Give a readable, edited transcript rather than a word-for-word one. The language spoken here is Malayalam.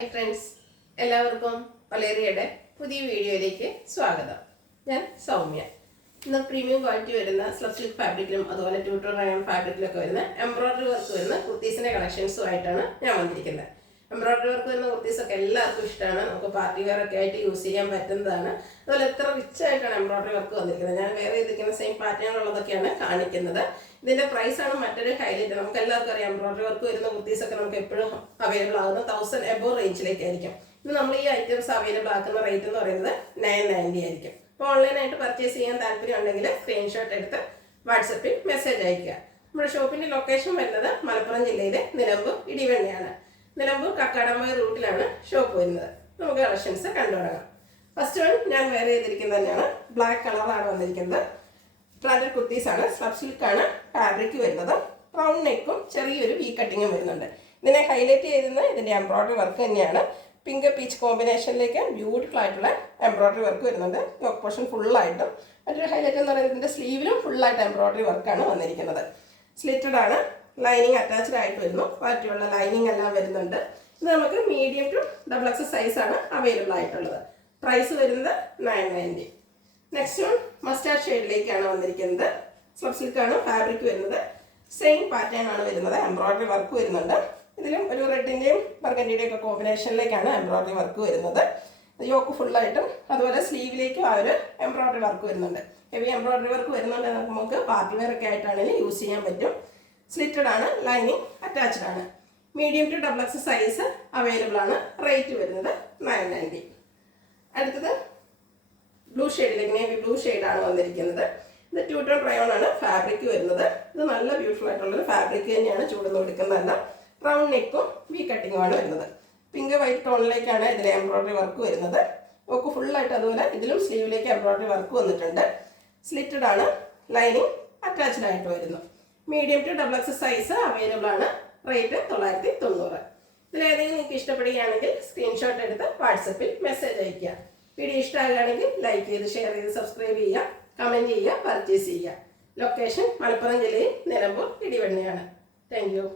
ഹായ് ഫ്രണ്ട്സ്, എല്ലാവർക്കും വലേറിയയുടെ പുതിയ വീഡിയോയിലേക്ക് സ്വാഗതം. ഞാൻ സൗമ്യ. ഇന്ന് പ്രീമിയം ക്വാളിറ്റി വരുന്ന സ്ലബ് സിൽക്ക് ഫാബ്രിക്കിലും അതുപോലെ ട്യൂട്ടർ റയോൺ ഫാബ്രിക്കിലൊക്കെ വരുന്ന എംബ്രോയിഡറി വർക്ക് വരുന്ന കുർത്തീസിൻ്റെ കളക്ഷൻസുമായിട്ടാണ് ഞാൻ വന്നിരിക്കുന്നത്. എംബ്രോയിഡറി വർക്ക് വരുന്ന കുർത്തീസൊക്കെ എല്ലാവർക്കും ഇഷ്ടമാണ്. നമുക്ക് പാർട്ടി വെയർ ഒക്കെ ആയിട്ട് യൂസ് ചെയ്യാൻ പറ്റുന്നതാണ്. അതുപോലെ എത്ര റിച്ച് ആയിട്ടാണ് എംബ്രോയിഡറി വർക്ക് വന്നിരിക്കുന്നത്. ഞാൻ വേറെ ചെയ്തിരിക്കുന്ന സെയിം പാറ്റേണുള്ളതൊക്കെയാണ് കാണിക്കുന്നത്. ഇതിൻ്റെ പ്രൈസാണ് മറ്റൊരു ഹൈലൈറ്റ്. നമുക്ക് എല്ലാവർക്കും അറിയാം, എംബ്രോയിഡറി വർക്ക് വരുന്ന കുർത്തീസൊക്കെ നമുക്ക് എപ്പോഴും അവൈലബിൾ ആകുന്ന 1000 എബോവ് റേഞ്ചിലേക്കായിരിക്കും. ഇന്ന് നമ്മൾ ഈ ഐറ്റംസ് അവൈലബിൾ ആക്കുന്ന റേറ്റ് എന്ന് പറയുന്നത് 990 ആയിരിക്കും. അപ്പോൾ ഓൺലൈനായിട്ട് പർച്ചേസ് ചെയ്യാൻ താല്പര്യം ഉണ്ടെങ്കിൽ സ്ക്രീൻഷോട്ട് എടുത്ത് വാട്സപ്പിൽ മെസ്സേജ് അയയ്ക്കുക. നമ്മുടെ ഷോപ്പിൻ്റെ ലൊക്കേഷൻ വരുന്നത് മലപ്പുറം ജില്ലയിലെ നിലമ്പൂർ ഇടിവണ്ണിയാണ്. നിലമ്പൂർ കക്കാടംപൊയിൽ റൂട്ടിലാണ് ഷോപ്പ് വരുന്നത്. നമുക്ക് കളക്ഷൻസ് കണ്ടു തുടങ്ങാം. ഫസ്റ്റ് വൺ ഞാൻ വെയർ ചെയ്തിരിക്കുന്നത് തന്നെയാണ്. ബ്ലാക്ക് കളറാണ് വന്നിരിക്കുന്നത്. ബ്രാൻഡഡ് കുർത്തീസാണ്. സ്ലബ് സിൽക്കാണ് ഫാബ്രിക് വരുന്നത്. റൗണ്ട് നെക്കും ചെറിയൊരു വി കട്ടിങ്ങും വരുന്നുണ്ട്. ഇതിനെ ഹൈലൈറ്റ് ചെയ്യുന്നത് ഇതിൻ്റെ എംബ്രോയിഡറി വർക്ക് തന്നെയാണ്. പിങ്ക് പീച്ച് കോമ്പിനേഷനിലേക്ക് ബ്യൂട്ടിഫുൾ ആയിട്ടുള്ള എംബ്രോയിഡറി വർക്ക് വരുന്നുണ്ട്. യോക്ക് പോർഷൻ ഫുള്ളായിട്ടും. മറ്റൊരു ഹൈലൈറ്റ് എന്ന് പറയുന്നത് ഇതിൻ്റെ സ്ലീവിലും ഫുള്ളായിട്ട് എംബ്രോയിഡറി വർക്കാണ് വന്നിരിക്കുന്നത്. സ്ലിറ്റഡ് ആണ്. ലൈനിങ് അറ്റാച്ച്ഡ് ആയിട്ട് വരുന്നു. ക്വാളിറ്റിയുള്ള ലൈനിങ് എല്ലാം വരുന്നുണ്ട്. ഇത് നമുക്ക് മീഡിയം ടു XXL സൈസാണ് അവൈലബിൾ ആയിട്ടുള്ളത്. പ്രൈസ് വരുന്നത് 990. നെക്സ്റ്റ് വൺ മസ്റ്റാർഡ് ഷെയ്ഡിലേക്കാണ് വന്നിരിക്കുന്നത്. സ്ലബ് സിൽക്കാണ് ഫാബ്രിക് വരുന്നത്. സെയിം പാറ്റേൺ ആണ് വരുന്നത്. എംബ്രോയിഡറി വർക്ക് വരുന്നുണ്ട്. ഇതിലും ഒരു റെഡിൻ്റെയും ബർഗൻഡിയുടെയും ഒക്കെ കോമ്പിനേഷനിലേക്കാണ് എംബ്രോയിഡറി വർക്ക് വരുന്നത്. യോക്ക് ഫുള്ളായിട്ടും അതുപോലെ സ്ലീവിലേക്കും ആ ഒരു എംബ്രോയിഡറി വർക്ക് വരുന്നുണ്ട്. ഹെവി എംബ്രോയിഡറി വർക്ക് വരുന്നുണ്ട്. നമുക്ക് പാർട്ടി വെയർ ഒക്കെ ആയിട്ടാണെങ്കിൽ യൂസ് ചെയ്യാൻ പറ്റും. സ്ലിറ്റഡ് ആണ്. ലൈനിങ് അറ്റാച്ച്ഡ് ആണ്. Medium to XXL size available ആണ്. റേറ്റ് വരുന്നത് 990. അടുത്തത് ബ്ലൂ ഷെയ്ഡിലേക്ക്, നേവി ബ്ലൂ ഷെയ്ഡാണ് വന്നിരിക്കുന്നത്. ഇത് ട്യൂട്ടർ റയോൺ ആണ് ഫാബ്രിക് വരുന്നത്. ഇത് നല്ല ബ്യൂട്ടിഫുൾ ആയിട്ടുള്ളൊരു ഫാബ്രിക് തന്നെയാണ്. ചൂടുന്ന് കൊടുക്കുന്നതല്ല. റൗണ്ട് നെക്കും വി കട്ടിങ്ങുമാണ് വരുന്നത്. പിങ്ക് വൈറ്റ് ടോണിലേക്കാണ് ഇതിലെ എംബ്രോയിഡറി വർക്ക് വരുന്നത്. ഒക്കെ ഫുള്ളായിട്ട് അതുപോലെ ഇതിലും സ്ലീവിലേക്ക് എംബ്രോയിഡറി വർക്ക് വന്നിട്ടുണ്ട്. സ്ലിറ്റഡ് ആണ്. ലൈനിങ് അറ്റാച്ച്ഡ് ആയിട്ട് വരുന്നു. Medium to XXL size available ആണ്. റേറ്റ് 990. ഇതിലേതെങ്കിലും നിങ്ങൾക്ക് ഇഷ്ടപ്പെടുകയാണെങ്കിൽ സ്ക്രീൻഷോട്ട് എടുത്ത് വാട്സപ്പിൽ മെസ്സേജ് അയയ്ക്കുക. വീഡിയോ ഇഷ്ടമാകുകയാണെങ്കിൽ ലൈക്ക് ചെയ്ത് ഷെയർ ചെയ്ത് സബ്സ്ക്രൈബ് ചെയ്യുക, കമൻറ്റ് ചെയ്യുക, പർച്ചേസ് ചെയ്യുക. ലൊക്കേഷൻ മലപ്പുറം ജില്ലയിൽ നിലമ്പൂർ ഇടിവണ്ണിയാണ്. Thank you.